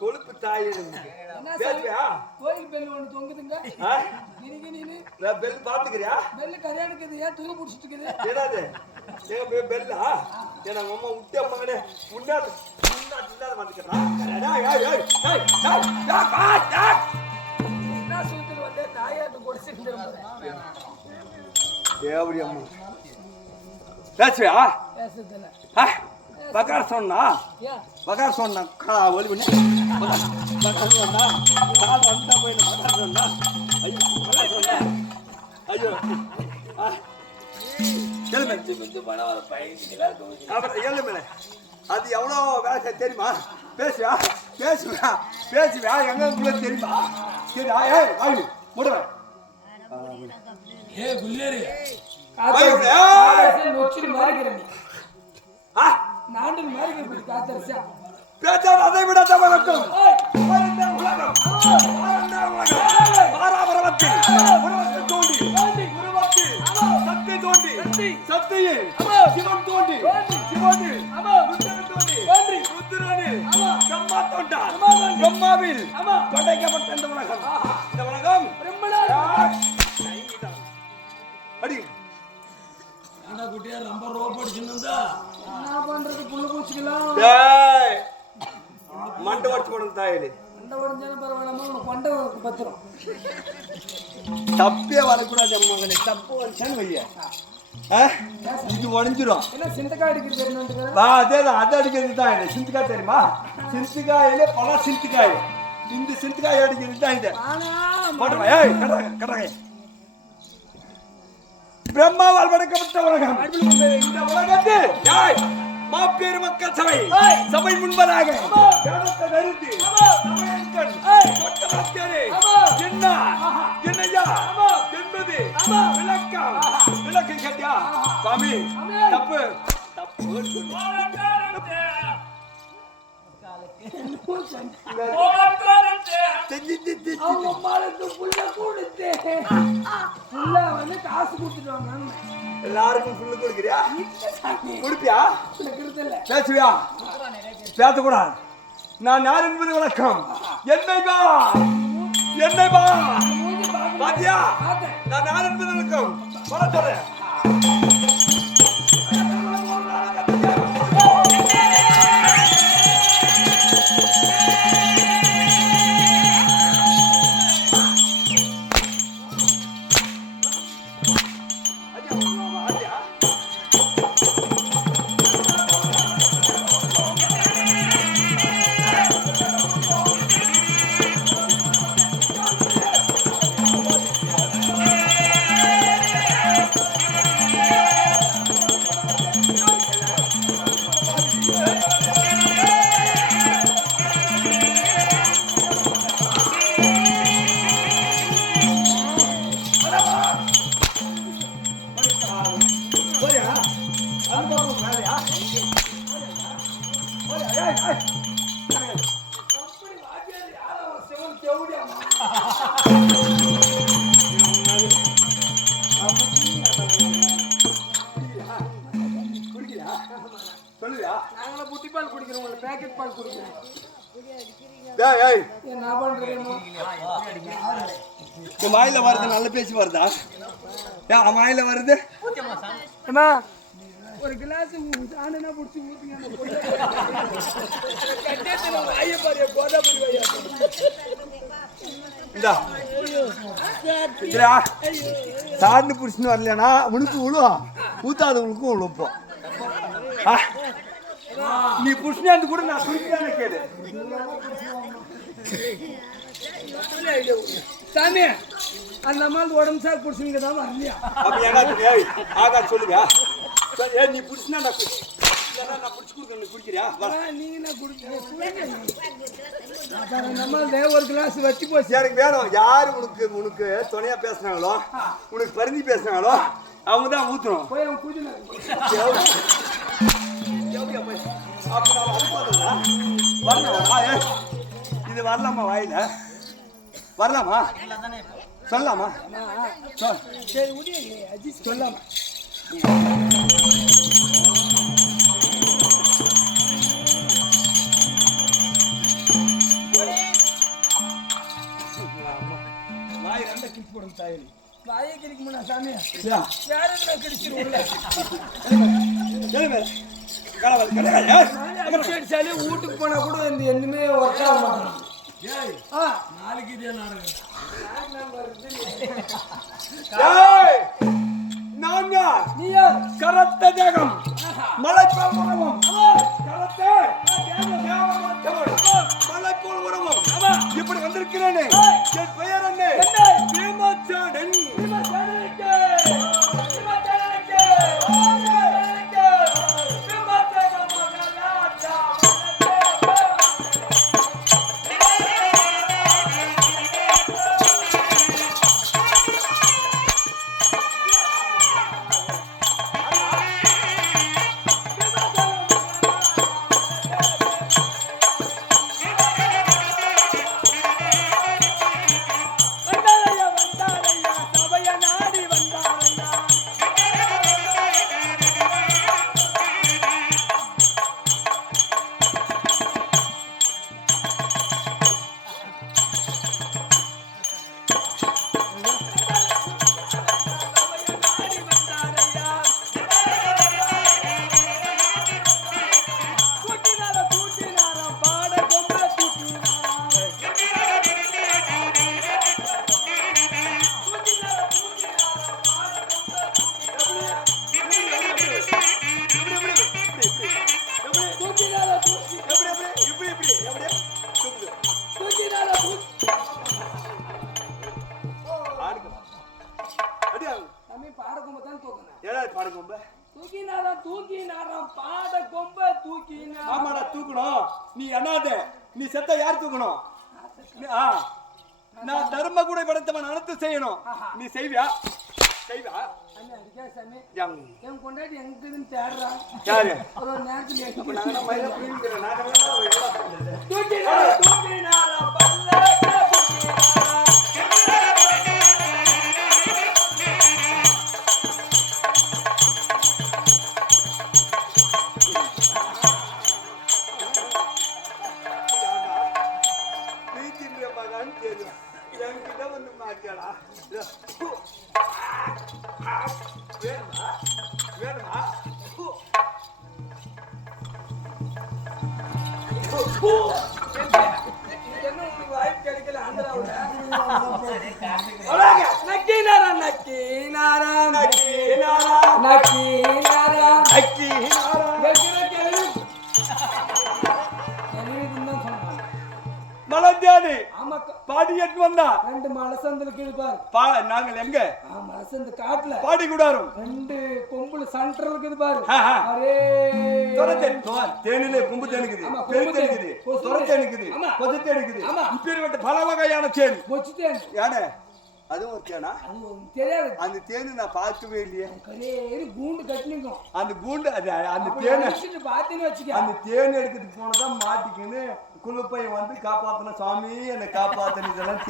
கொழுப்பு தாய் கோயில் பெல் ஒண்ணு தொங்குதுங்க. பெல் பாத்துக்கிறியா? பெல் கரையாடுக்குது, ஏன் தூக்கி பிடிச்சிட்டு இருக்குது? என்னது பெல்லா? ஏன்னா அம்மா விட்டு அம்மாங்கடே முன்னாடி இல்லாத வந்துக்கிறான். என்ன சூத்துல வந்து தாயாட்டு குடிச்சிட்டு தேவடி அம்மா பேசுவியா? பேசுறதில்ல. பகார் சொன்னா பகார் சொன்னா ஒளி பண்ணி பகார் சொன்னா கால் வந்தா போயிடும். பகார் சொன்னா ஐயோ பகார் சொன்னா ஐயோ ஏழுமே அது எவ்வளோ வேலை தெரியுமா? பேசுவியா பேசுவியா பேசுவியா எங்களுக்குள்ள தெரியுமா? சரி ஆய் முடுவேன் நாடு மாதிரி காத்தரசா பேச்சால் அதை விட தமிழகம் சக்தி தோண்டி சக்தியே சிவன் தோண்டி சிவனு ருத்ரனு பிரம்மா தோண்டா பிரம்மாவில் படைக்கப்பட்ட இந்த உலகம் அடி ஆனா குட்டியா ரொம்ப ரோப் அடிச்சுன்னு என்ன பண்றது? புள்ள பூச்சிக்கலாம் மண்டை வச்சு போடும் தாயலி மண்டை உடஞ்சாலும் பரவாயில்லாம உனக்கு கொண்டை பத்திரம் தப்பே வரக்கூடாது மகனே. தப்பு வந்துச்சான்னு வைய இது உடஞ்சிரும். என்ன சிந்தக்காய் அடிக்கிறது என்னன்றது? அதேதான், அது அடிக்கிறது தான் இது. சிந்துக்காய் தெரியுமா? சிந்துக்காயிலே பல சிந்துக்காய். இந்த சிந்துக்காய் அடிக்கிறது தான் இது. போட்டுமா? ஏய் கடகை பிரம்மாவால் படைக்கப்பட்ட உலகம். இந்த உலகத்தில் மாப்பேறு மக்கள் சபை சபை முன்பதாக வேதத்தை நிறுத்தி என்ன என்னையா என்பது விளக்கம் கேட்டியா? சாமி தப்பு தப்பு காசு கொடுத்துட்டு எல்லாருக்கும் புல்லு கொடுக்குறியா? கொடுப்பியா? பேசுவியா? பேசக்கூடாது. நான் யார் என்பது விளக்கம். என்னை பா பாத்தியா? நான் யார் என்பது விளக்கம் சொல்ல சொல்றேன். சொல்லுவியா? நாங்கள புட்டி பால் குடிக்கிறோம், பேக்கெட் பால் குடிக்கிறோம். என்ன பண்றீங்க? வாயில வருது, நல்ல பேச்சு வருதா? வாயில வருது. ஒரு கிளாஸ் ஆனா புடிச்சு ஊத்துங்க. சார்ந்து புடிச்சுன்னு வரலனா உனக்கு விழும், ஊத்தாதவங்களுக்கும் விழுப்போம். நீ புஷ்ணாந்து கூட நான் குடிக்கிறானே கேளு. சாமி அந்த அம்மா உடம்பு சார் புடிச்சுங்க தான் வரலையா? அப்ப என்ன ஆகா சொல்லுங்க. நீ புடிச்சுனா நான் புடிச்சு கொடுக்கணும், குடிக்கிறியா? நீங்க என்ன குடிக்கிறீங்க? ஒரு கிளாஸ் வச்சு போச்சு. எனக்கு வேணும். யாரு உனக்கு துணையா பேசுனாங்களோ, உனக்கு பரிந்து பேசுனாங்களோ அவங்க தான் ஊத்துறோம். போய் அவன் பூஜை இது வரலாமா? வாயில வரலாமா? சொல்லலாமா? சரி உடைய அஜித் சொல்லாமா? வாய் ரெண்ட கிழிச்சு போடுங்க தாயலி. வாயை கிழிக்க முடியா சாமி? வேற என்ன கிழிச்சிருவோம்ல? அடிச்சாலே வீட்டுக்கு போனா கூட இந்த எண்ணுமே ஒர்க் ஆக மாட்டேன். நாளைக்கு இதே நாடகம். கரத்த தேகம் மலைப்போல் உறவும் மலைப்போல் உறவும் இப்படி வந்திருக்கிறேனே. என் பெயர் என்ன? பீமாச்சாடன். சாமி பாட கொம்பை தான் தூக்கணும். ஏடா பாடு கொம்பு தூக்கினாராம் பாட கொம்பை தூக்கினா. ஆமாடா தூக்கணும். நீ என்னாத நீ செத்த யார் தூக்கணும்? நான் தர்ம கூட படைத்தவன் அனைத்து செய்யணும். நீ செய்வியா? செய்வா? அண்ணா அடிக்கா சாமி. யங் என் கொண்டாடி எங்கன்னு தேடுறான். யாரு? ஒரு நேரத்துல அப்ப நாங்க மயில புரியுங்கிற நாங்க தூக்கினாரா பல்லக்க என்கிட்ட வந்து மாட்டியாடா. வேணுமா வேணுமா? என்ன உங்களுக்கு வாய்ப்பு கிடைக்கல ஆந்திராவுல. அழகா. நக்கீனாரா நக்கீனாரா நக்கீனாரா. நக்கீனாரா நக்கீனாரா. மலத்தியானி ஆமாக்கா பாடி எட்டு வந்தா 2 மலசந்தலுக்கு இது நாங்கள் எங்க மலசந்த காட்டுல பாடி கூடாரும் 2 கொம்புல சென்டர்ல இருக்குது பாரு. ஆஹா. அரே தேனிலே கொம்பு தேனுக்குது, ஆமா, பெரு கொம்பு தேனுக்குது, கொசு சொர தேனுக்குது, ஆமா. கொசு தேனுக்குது. ஆமா. இப்பேற்பட்ட பல வகையான தேன். மொச்சிட்டேன். யானே அதுவும் ஒரு தேனா? அது உனக்கு தெரியாது. அந்த தேனு நான் பார்க்கவே இல்லையே. கரேரி கூண்டு கட்டினிக்கும். அந்த கூண்டு அந்த தேனை பாத்தீன்னு வச்சுக்க. அந்த தேன் எடுக்கிறதுக்கு போனதான் மாட்டிக்கின்னு குழுப்பையன் வந்து காப்பாத்தின. சாமி என்னை காப்பாத்தின. இதெல்லாம்